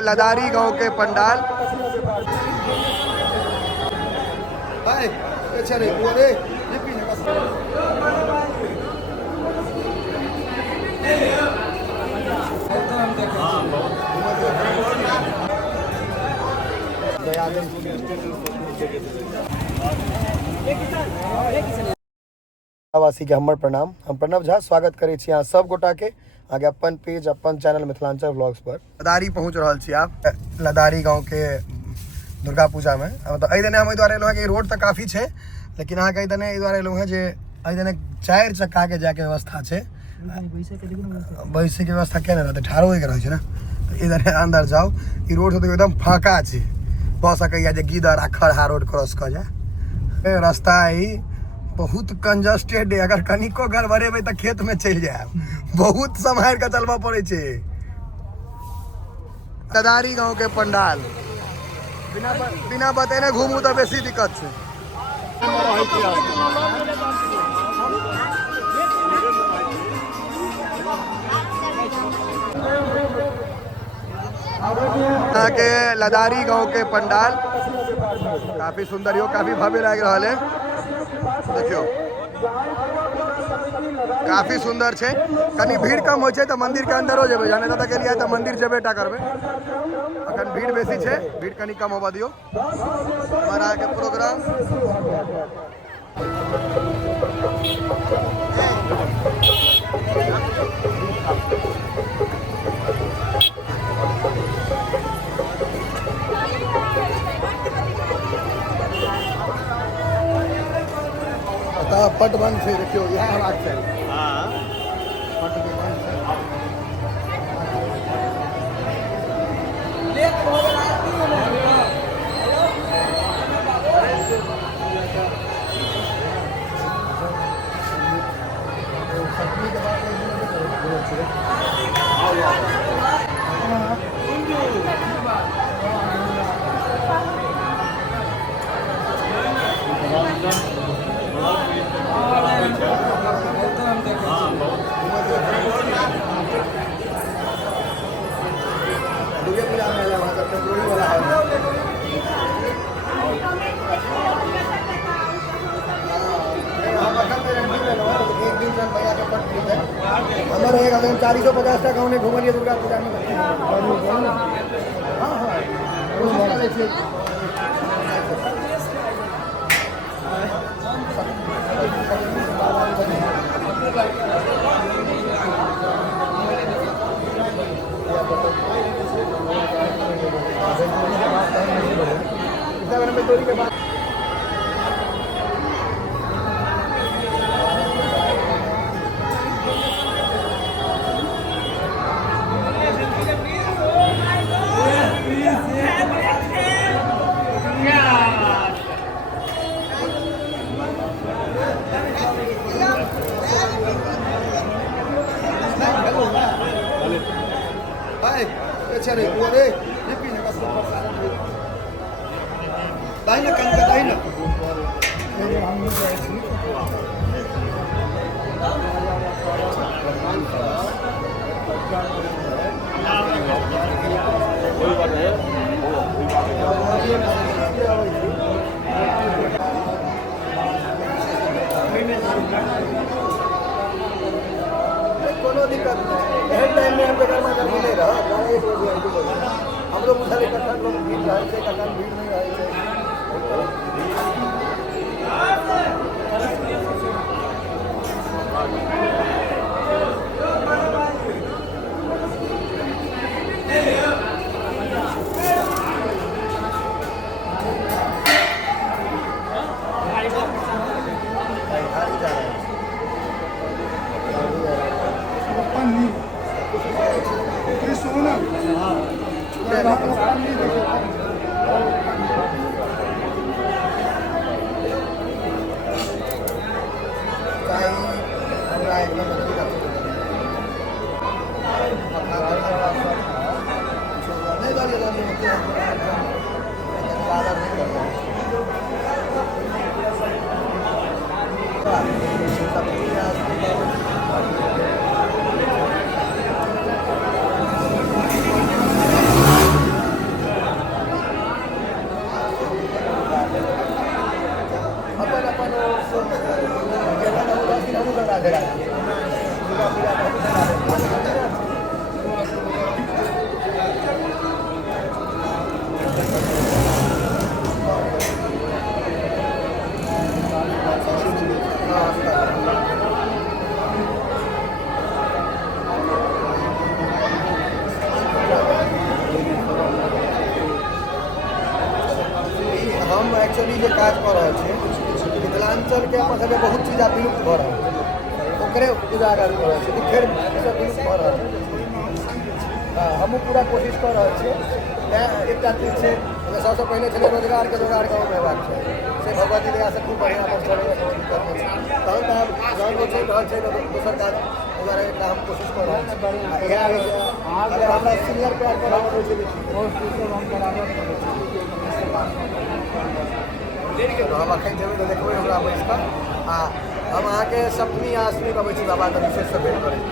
लदारी गांव के पंडाल। वासी के हमर प्रणाम। हम प्रणव झा स्वागत करे छी यहाँ सब गोटा के आगे अपन पेज अपन चैनल मिथिलांचल व्लॉग्स पर। लदारी पहुंच रहा छी आप लदारी गांव के दुर्गा पूजा में। मतलब एहि दिन हम द्वारा एलहुँ कि रोड तो काफ़ी है, लेकिन अहाँ के दिन एहि द्वारा एलहुँ है जे एहि दिन 4 चक्का के जाके व्यवस्था है। बैसे के व्यवस्था क्या रहते ठाड़ होके रहे ना, तो इधर अंदर जाओ। ई रोड तो एकदम फाँका है, कह सकै जे गिदर आ खड़ा रोड क्रॉस कर जाए। रास्ता ही बहुत कंजस्टेड है, अगर कनिको गड़बड़ेबे तो खेत में चल जाए, बहुत संभाल के चलबा पड़े छे। लदारी गांव के पंडाल बिना बतेने घूमू तो बेसी दिक्कत है। यहाँ के लदारी गांव के पंडाल काफी सुंदर हो, काफी भव्य लग रहा है। देखियो काफी सुंदर है। कनी भीड़ कम हो तो मंदिर के अंदर हो जाए, जाने दादा के लिए तो मंदिर जेबेटा करबे। अखन भीड़ बेसी है, भीड़ कनी कम होबा दियो। हमारा के प्रोग्राम पट बंद से देखियो, यहाँ बात है। पट के बंद से हमारे 450 टका उन्हें घूमलिए दुर्गा पूजा में। कोनो दिक्कत नहीं, टाइम में हम गर्मा गर्मी नहीं रहा। हम लोग उधर इकट्ठा लोग भीड़ रहे थे, भीड़ नहीं रहे थे। एक्चुअली जे काज कऽ रहल छै मिथिलाञ्चलके अपन सबके बहुत चीज आब विलुप्त भऽ रहल छै ओकरे उजागर कऽ रहल छै कि फेर ईसब विलुप्त भऽ रहल छै हमहूँ पूरा कोशिश कऽ रहल छियै तैँ एकटा चीज छै सबसँ पहिले छलै रोजगारके जोगाड़ गाँवमे हेबाक चाही से भगवती दयासँ खूब बढ़िआँ पर चलैए कोनो दिक्कत नहि छै तहन तऽ आब जहन ओ चलि रहल छै तऽ दोसर काज दुआरे एकटा हम कोशिश कऽ रहल छी इएह होइ छै अगर हमरा सीनियर प्यार कराबऽ होइ छै हम एखन जेबै तऽ देखबै हमरा बैस कऽ आ हम अहाँके सप्तमी आ अष्टमी अबै छी बाबा तऽ विशेषसँ भेट करै छी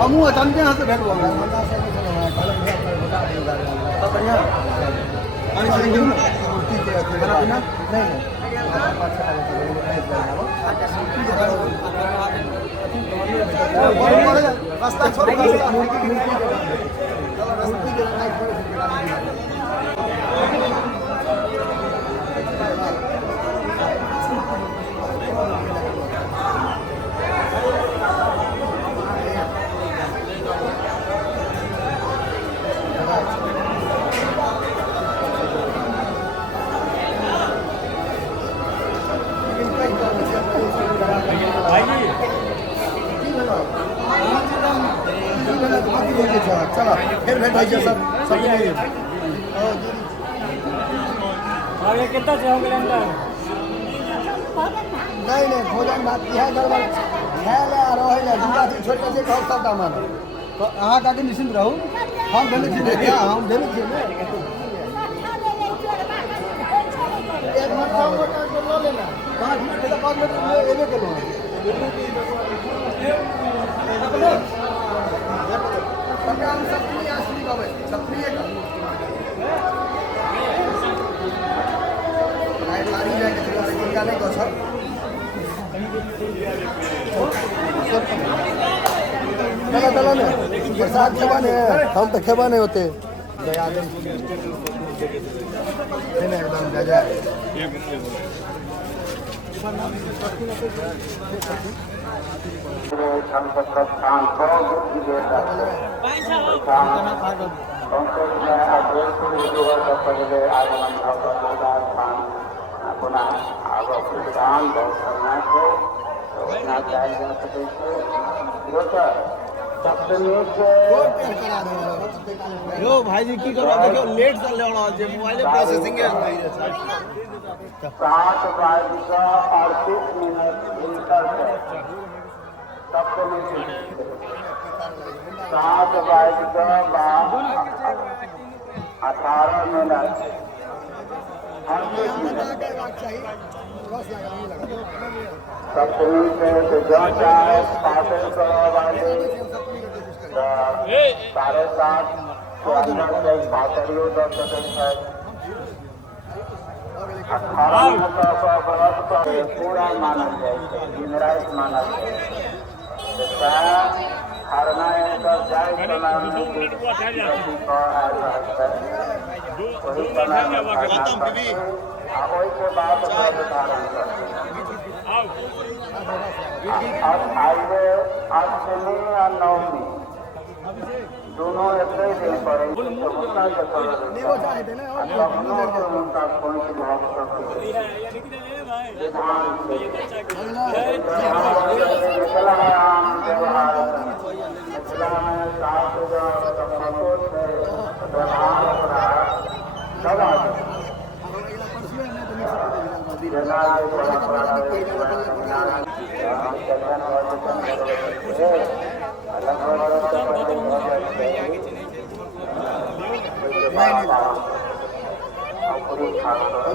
हमहूँ अचानके यहाँ से भेट हुआ सब बढ़िया रास्ता छोड़ चलो फिर भेट होइ छै सब आगे कितना से हो गए अंदर नहीं भोजन भात इएह गड़बड़ खाय ले आ रहै ले दूटा चीज छोड़ि कऽ जे कहब सबटा मानब तऽ अहाँ काके निश्चिन्त रहू हम भेलै छी हम भेलै छी एक मोटा मोटा के लऽ लेना 5 मिनट के 5 मिनट में एबे केलहुँ हम सप्तमी अष्टमी कहबै सप्तमी एक थारी जाके चला जिनका नहीं कह सब चलो ने प्रसाद खेबा ने हम तो खेबा नहीं होते दया एकदम गजा यो भाई जी की करो देखो लेट चल रहा है मोबाइल प्रोसेसिंग है 7 से जो चाहे पासन करो वाले 7:30 के अंदर से पासरियो 10 है 18 पूरा मानल जाए दिन रात मानल जाए हरना कर जाए वही के बाद धारण कर हाईवे अष्टमी और नवमी दोनों एक ही दिन पर उनका कोई व्यवहार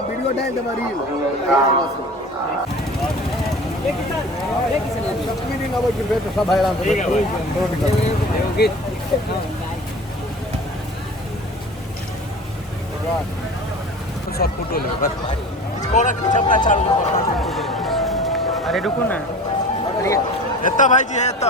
वीडियो डाल दे रील सप्तमी दिन अबै छी भेट सब हैरान सब फोटो ले बस अरे रुको ना एता भाईजी है एता